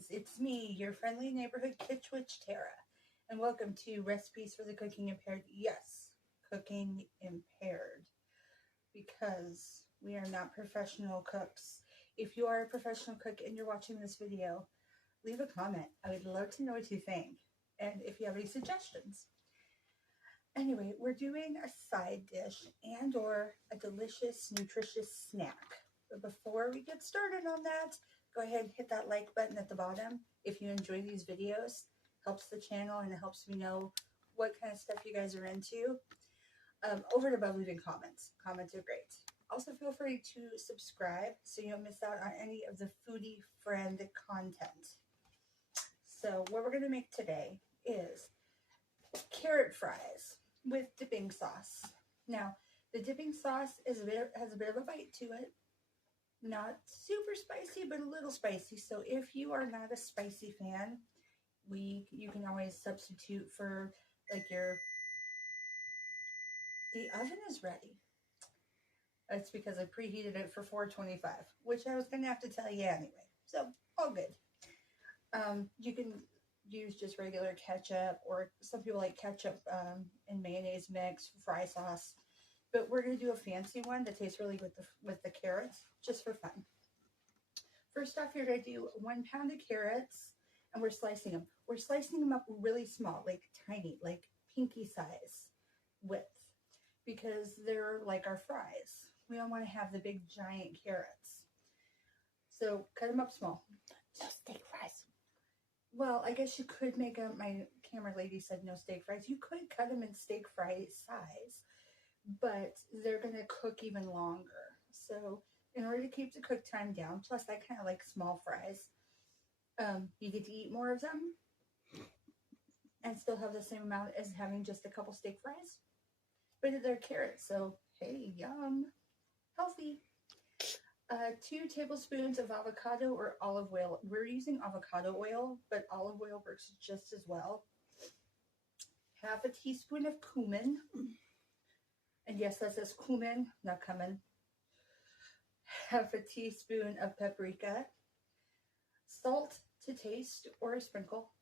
friends, it's me, your friendly neighborhood kitchen witch Tara, and welcome to Recipes for the Cooking Impaired. Yes, cooking impaired, because we are not professional cooks. If you are a professional cook and you're watching this video, leave a comment. I would love to know what you think, and if you have any suggestions. Anyway, we're doing a side dish and or a delicious, nutritious snack. But before we get started on that, go ahead and hit that like button at the bottom if you enjoy these videos. Helps the channel and it helps me know what kind of stuff you guys are into. Over and above leaving comments. Comments are great. Also feel free to subscribe so you don't miss out on any of the foodie friend content. So what we're going to make today is carrot fries with dipping sauce. Now, the dipping sauce has a bit of a bite to it. Not super spicy, but a little spicy. So if you are not a spicy fan, you can always substitute for like the oven is ready. That's because I preheated it for 425, which I was going to have to tell you anyway. So all good. You can use just regular ketchup, or some people like ketchup and mayonnaise mix, fry sauce. But we're going to do a fancy one that tastes really good with the carrots, just for fun. First off, you're going to do 1 pound of carrots, and we're slicing them. We're slicing them up really small, like tiny, like pinky size width, because they're like our fries. We don't want to have the big giant carrots. So cut them up small. No steak fries. Well, I guess you could make them, my camera lady said no steak fries. You could cut them in steak fry size, but they're going to cook even longer. So in order to keep the cook time down, plus I kind of like small fries, you get to eat more of them and still have the same amount as having just a couple steak fries. But they're carrots, so hey, yum, healthy. 2 tablespoons of avocado or olive oil. We're using avocado oil, but olive oil works just as well. Half a teaspoon of cumin. And yes, that says cumin, not cumin. Half a teaspoon of paprika. Salt to taste or a sprinkle.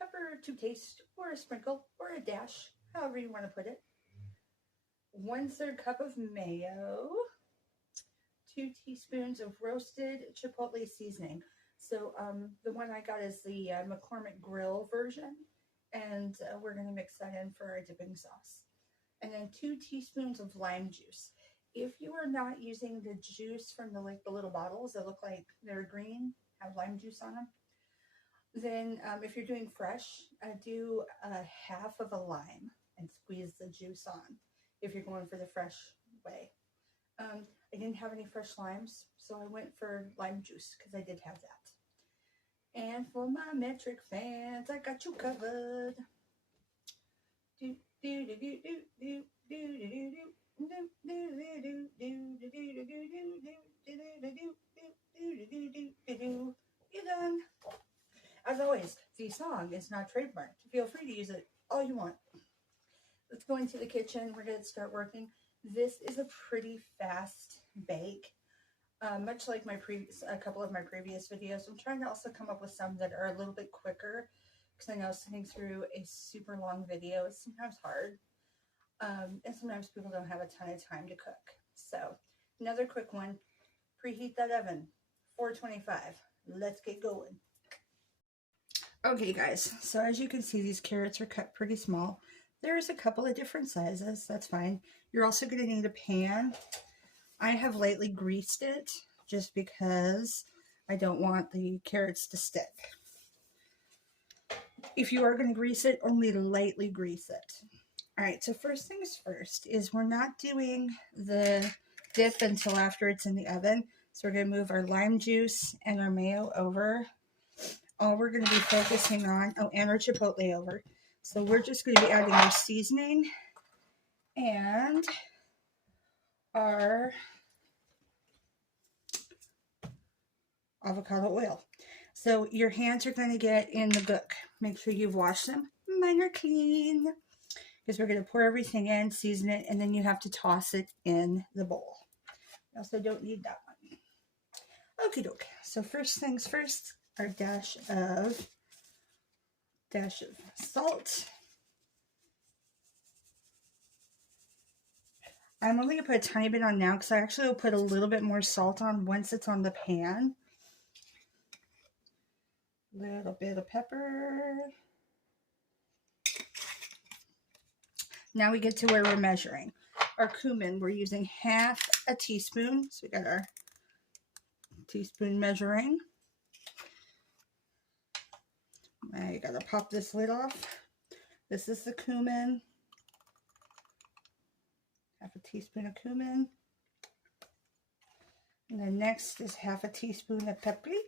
Pepper to taste or a sprinkle or a dash, however you want to put it. 1/3 cup of mayo. 2 teaspoons of roasted chipotle seasoning. So the one I got is the McCormick Grill version, and we're going to mix that in for our dipping sauce. And then 2 teaspoons of lime juice. If you are not using the juice from the little bottles that look like they're green, have lime juice on them, then if you're doing fresh, do half of a lime and squeeze the juice on if you're going for the fresh way. I didn't have any fresh limes, so I went for lime juice because I did have that. And for my metric fans, I got you covered. Do do do do do do do do do. You're done. As always, the song is not trademarked. Feel free to use it all you want. Let's go into the kitchen. We're going to start working. This is a pretty fast bake, much like a couple of my previous videos. I'm trying to also come up with some that are a little bit quicker, because I know sitting through a super long video is sometimes hard, and sometimes people don't have a ton of time to cook. So another quick one, preheat that oven, 425. Let's get going. Okay guys, so as you can see, these carrots are cut pretty small. There's a couple of different sizes, that's fine. You're also going to need a pan. I have lightly greased it just because I don't want the carrots to stick. If you are going to grease it, only lightly grease it. Alright, so first things first is we're not doing the dip until after it's in the oven. So we're going to move our lime juice and our mayo over. All we're going to be focusing on, and our chipotle over. So we're just going to be adding our seasoning and our avocado oil. So your hands are going to get in the gook. Make sure you've washed them. Mine are clean. Because we're going to pour everything in, season it, and then you have to toss it in the bowl. You also don't need that one. Okie doke. So first things first, our dash of salt. I'm only going to put a tiny bit on now because I actually will put a little bit more salt on once it's on the pan. Little bit of pepper. Now we get to where we're measuring. Our cumin, we're using half a teaspoon. So we got our teaspoon measuring. I gotta pop this lid off. This is the cumin. Half a teaspoon of cumin. And then next is half a teaspoon of paprika.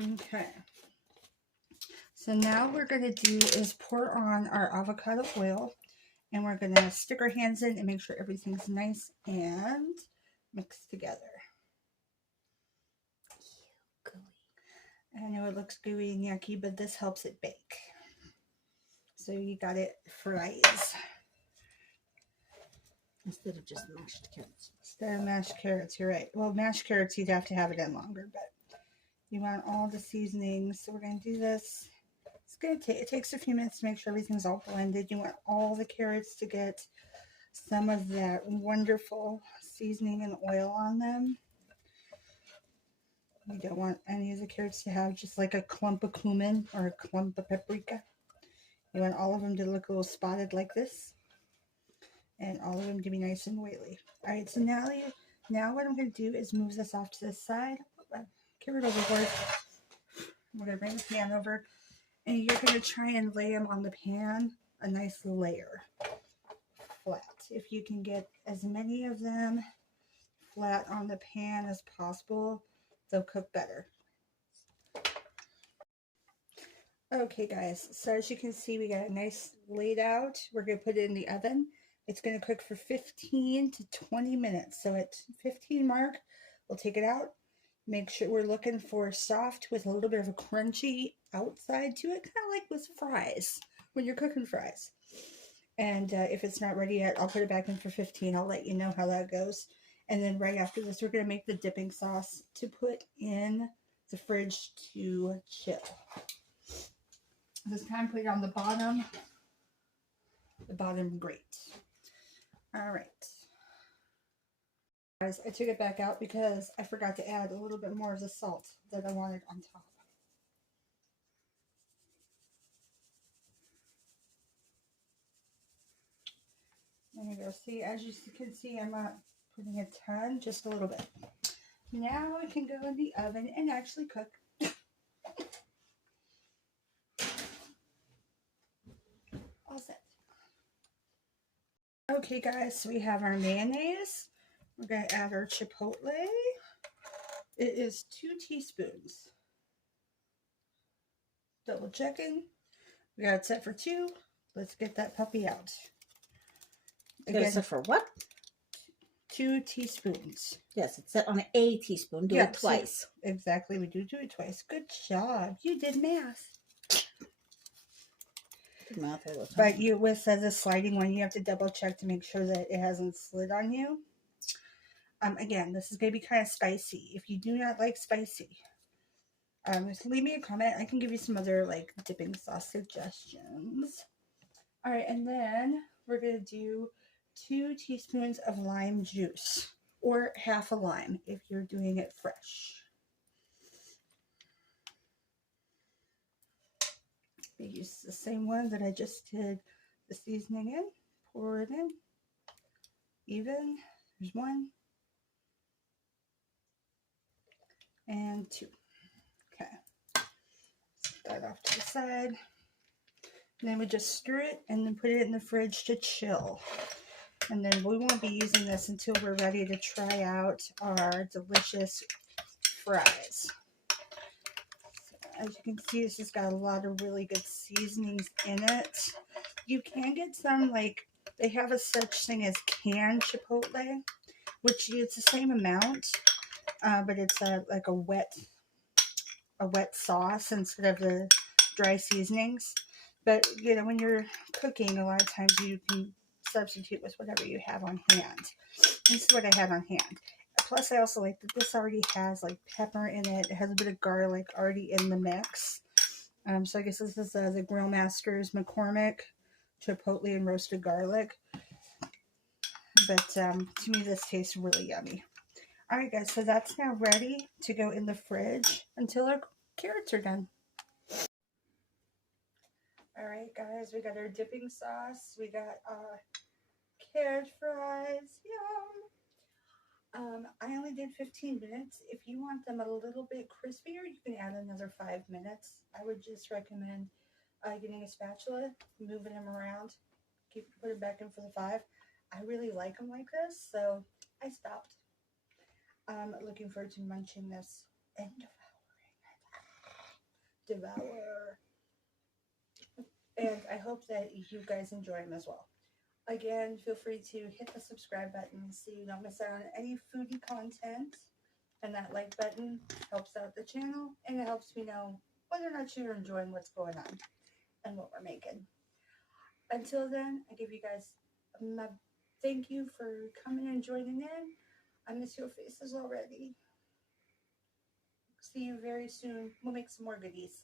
Okay. So now what we're going to do is pour on our avocado oil, and we're going to stick our hands in and make sure everything's nice and mixed together. I know it looks gooey and yucky, but this helps it bake. So you got it fries. Instead of just mashed carrots. Instead of mashed carrots, you're right. Well, mashed carrots, you'd have to have it in longer, but you want all the seasonings. So we're going to do this. It's going to take, it takes a few minutes to make sure everything's all blended. You want all the carrots to get some of that wonderful seasoning and oil on them. You don't want any of the carrots to have just like a clump of cumin or a clump of paprika. You want all of them to look a little spotted like this. And all of them to be nice and oily. Alright, so now what I'm going to do is move this off to the side. Carrot overboard. We're going to bring the pan over. And you're going to try and lay them on the pan a nice layer. Flat. If you can get as many of them flat on the pan as possible, they'll cook better. Okay guys, so as you can see, we got a nice laid out. We're going to put it in the oven. It's going to cook for 15 to 20 minutes. So at 15 mark, we'll take it out. Make sure we're looking for soft with a little bit of a crunchy outside to it, kind of like with fries, when you're cooking fries. And if it's not ready yet, I'll put it back in for 15. I'll let you know how that goes. And then right after this, we're going to make the dipping sauce to put in the fridge to chill. This time, put it on the bottom grate. All right. Guys, I took it back out because I forgot to add a little bit more of the salt that I wanted on top. There you go. See, as you can see, I'm not putting a ton, just a little bit. Now it can go in the oven and actually cook. All set. Okay, guys, so we have our mayonnaise. We're going to add our chipotle. It is 2 teaspoons. Double checking. We got it set for 2. Let's get that puppy out. Again, set for what? 2 teaspoons. Yes, it's set on a teaspoon. Do it twice. So exactly. We do it twice. Good job. You did math. Math all the time. But you, with the sliding one, you have to double check to make sure that it hasn't slid on you. Again, this is going to be kind of spicy. If you do not like spicy, just leave me a comment. I can give you some other like dipping sauce suggestions. All right, and then we're going to do 2 teaspoons of lime juice, or half a lime if you're doing it fresh. We use the same one that I just did the seasoning in. Pour it in. Even. There's 1. And 2. Okay. Set that off to the side. And then we just stir it and then put it in the fridge to chill. And then we won't be using this until we're ready to try out our delicious fries. As you can see, this has got a lot of really good seasonings in it. You can get some, like, they have a such thing as canned chipotle, which it's the same amount, but it's like a wet sauce instead of the dry seasonings. But, you know, when you're cooking, a lot of times you can substitute with whatever you have on hand. This is what I had on hand. Plus, I also like that this already has like pepper in it. It has a bit of garlic already in the mix. So I guess this is the Grill Masters McCormick chipotle and roasted garlic. But to me, this tastes really yummy. All right, guys, so that's now ready to go in the fridge until our carrots are done. All right, guys, we got our dipping sauce. We got carrot fries. Yum. I only did 15 minutes. If you want them a little bit crispier, you can add another 5 minutes. I would just recommend getting a spatula, moving them around, put it back in for the 5. I really like them like this, so I stopped. Looking forward to munching this and devour. And I hope that you guys enjoy them as well. Again, feel free to hit the subscribe button so you don't miss out on any foodie content. And that like button helps out the channel and it helps me know whether or not you're enjoying what's going on and what we're making. Until then, I give you guys my thank you for coming and joining in. I miss your faces already. See you very soon. We'll make some more goodies.